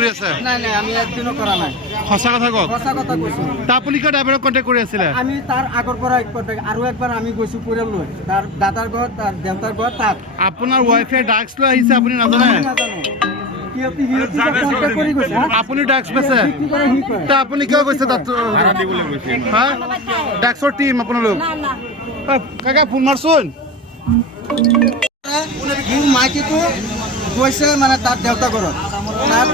কৰি আছে নাই নাই আমি একদিনও কৰা নাই সঁচা কথা কওক সঁচা কথা কৈছো তা আপুনি কিয় ড্ৰাইভাৰক কণ্টেক্ট কৰি আছিলে আমি তাৰ আগৰ পৰা আৰু একবাৰ আমি গৈছো পৰিয়াললৈ তাৰ দাদাৰ ঘৰ তাৰ দেউতাৰ ঘৰ তাত আপোনাৰ ৱাইফে ড্ৰাগছ লৈ আহিছে আপুনি নাজানে আপুনি ড্ৰাগছ বেচে তা আপুনি কিয় গৈছে তাত হা ড্ৰাগছৰ টিম আপোনালোক কাকা ফোন মাৰচোন মোৰ মাইকীটো গৈছে মানে তাৰ দেউতাৰ ঘৰত তাৰ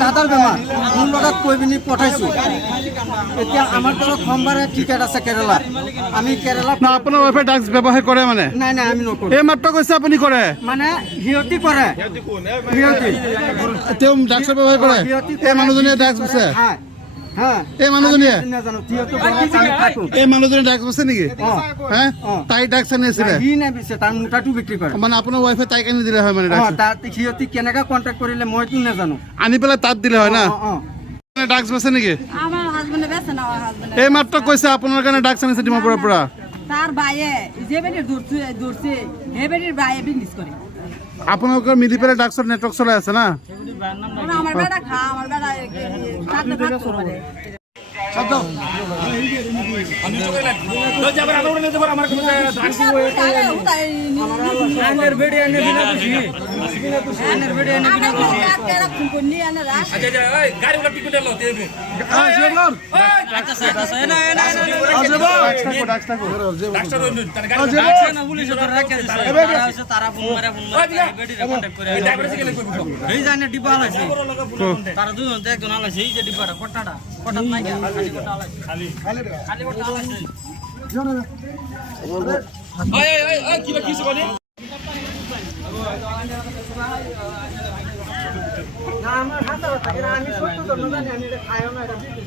দাদাৰ বেমাৰ মোৰ লগত কৈ পিনি পঠাইছোঁ এতিয়া আমাৰ ঘৰত সোমবাৰে টিকেট আছে কেৰেলাত আমি কেৰেলা না আপোনাৰ ৱাইফে ড্ৰাগছ ব্যৱহাৰ কৰে মানে নাই নাই আমি নকৰোঁ এই মাত্ৰ কৈছে আপুনি কৰে মানে সিহঁতি কৰে তেওঁ ড্ৰাগছৰ ব্যৱহাৰ কৰে এই মানুহজনীয়ে ড্ৰাগছ বেচে এই মানুহজনীয়ে এই মানুহজনী ড্ৰাগছ বেচে নেকি হে তাই ড্ৰাগছ আনি আছিলে সি নেবেচে তাৰ মুঠাটো বিক্ৰী কৰে মানে আপোনাৰ ৱাইফে তাইক আনি দিলে হয় মানে তাত সিহঁতি কেনেকৈ কণ্টেক্ট কৰিলে মইতো নাজানো আনি পেলাই তাত দিলে হয় না ড্ৰাগছ বেচে নেকি এই মাত্ৰ কৈছে আপোনাৰ কাৰণে ড্ৰাগছ আনিছে ডিমাপুৰৰ পৰা তার বাইয়ে যে বেটির দূরছে হে বেটির বাইয়ে বিজনেস করে আপোনালোকৰ মিলি পেলাই ড্ৰাগছৰ নেটৱৰ্ক চলাই আছে না আমার বেটা খা আমার বেটা সাথে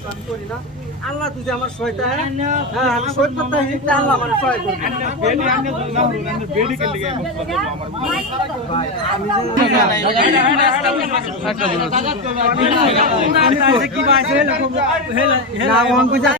ভাগ করে আল্লাহ তুই আমার সহায়তা আমি সহায়তা আল্লাহ আমার সহায় করবে